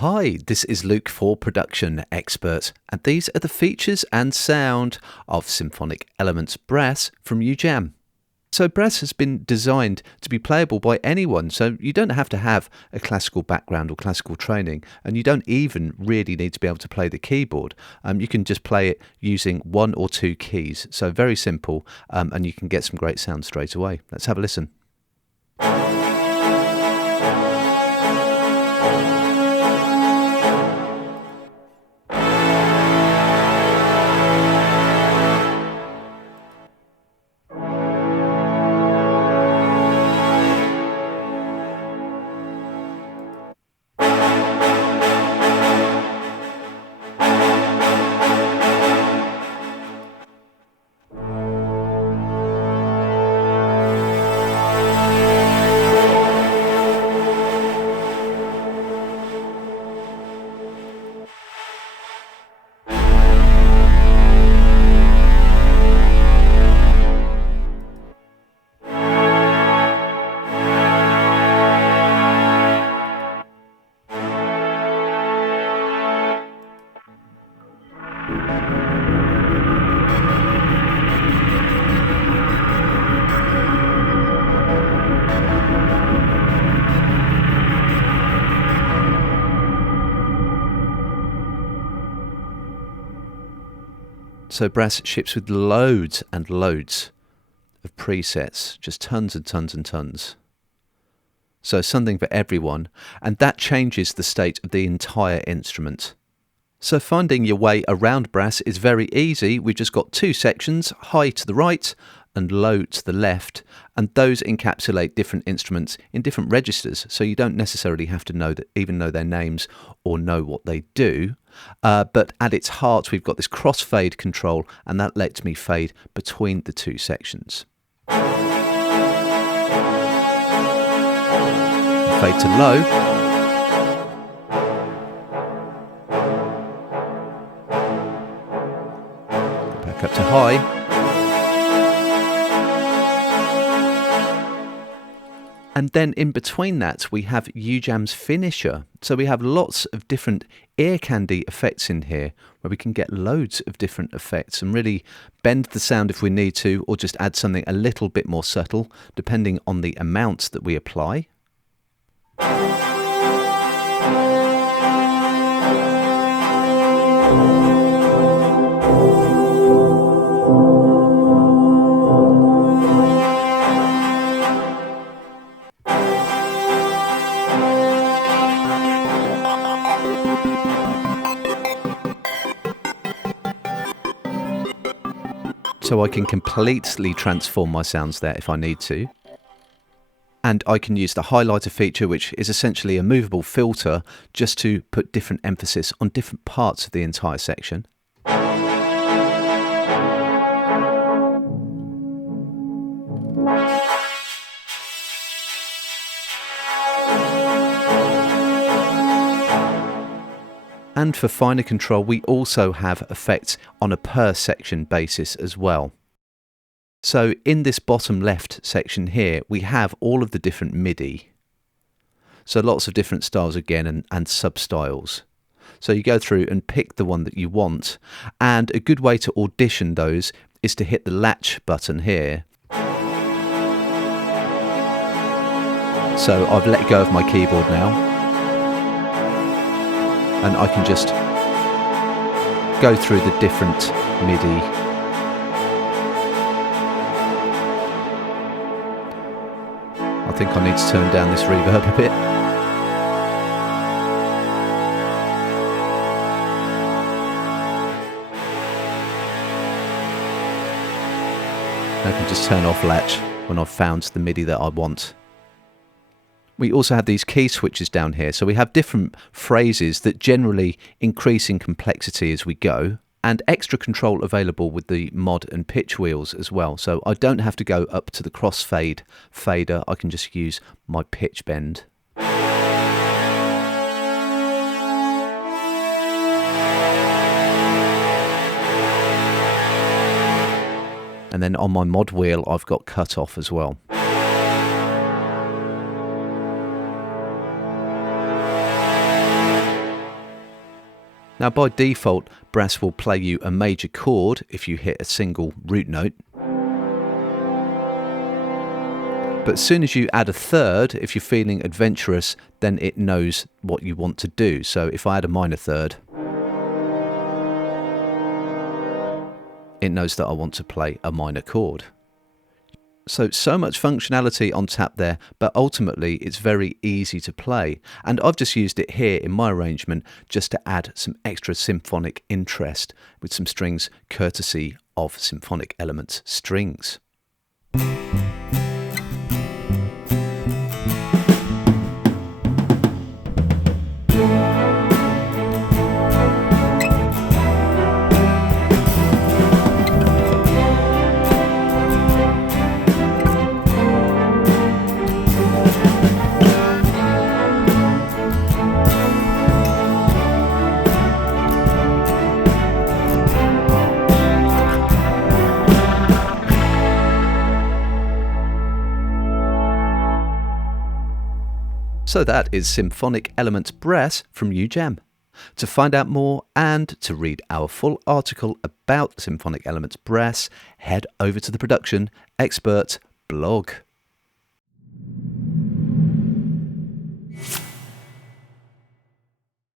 Hi, this is Luke for Production Expert, and these are the features and sound of Symphonic Elements BRAAASS from UJAM. So BRAAASS has been designed to be playable by anyone, so you don't have to have a classical background or classical training, and you don't even really need to be able to play the keyboard. You can just play it using one or two keys, so very simple, and you can get some great sound straight away. Let's have a listen. So BRAAASS ships with loads and loads of presets, just tons and tons and tons. So something for everyone, and that changes the state of the entire instrument. So finding your way around BRAAASS is very easy. We've just got two sections, high to the right and low to the left, and those encapsulate different instruments in different registers, so you don't necessarily have to know that, even know their names or know what they do. But at its heart we've got this crossfade control, and that lets me fade between the two sections. Fade to low. Back up to high. And then in between that, we have UJAM's finisher. So we have lots of different ear candy effects in here, where we can get loads of different effects and really bend the sound if we need to, or just add something a little bit more subtle, depending on the amount that we apply. So I can completely transform my sounds there if I need to. And I can use the highlighter feature, which is essentially a movable filter, just to put different emphasis on different parts of the entire section. And for finer control, we also have effects on a per section basis as well. So in this bottom left section here, we have all of the different MIDI. So lots of different styles again, and sub-styles. So you go through and pick the one that you want, and a good way to audition those is to hit the latch button here. So I've let go of my keyboard now, and I can just go through the different MIDI. I think I need to turn down this reverb a bit. I can just turn off latch when I've found the MIDI that I want. We also have these key switches down here, so we have different phrases that generally increase in complexity as we go, and extra control available with the mod and pitch wheels as well. So I don't have to go up to the crossfade fader, I can just use my pitch bend. And then on my mod wheel I've got cut off as well. Now by default, BRAAASS will play you a major chord if you hit a single root note. But as soon as you add a third, if you're feeling adventurous, then it knows what you want to do. So if I add a minor third, it knows that I want to play a minor chord. So much functionality on tap there, but ultimately it's very easy to play. And I've just used it here in my arrangement just to add some extra symphonic interest with some strings courtesy of Symphonic Elements strings. So that is Symphonic Elements BRAAASS from UJAM. To find out more and to read our full article about Symphonic Elements BRAAASS, head over to the Production Expert blog.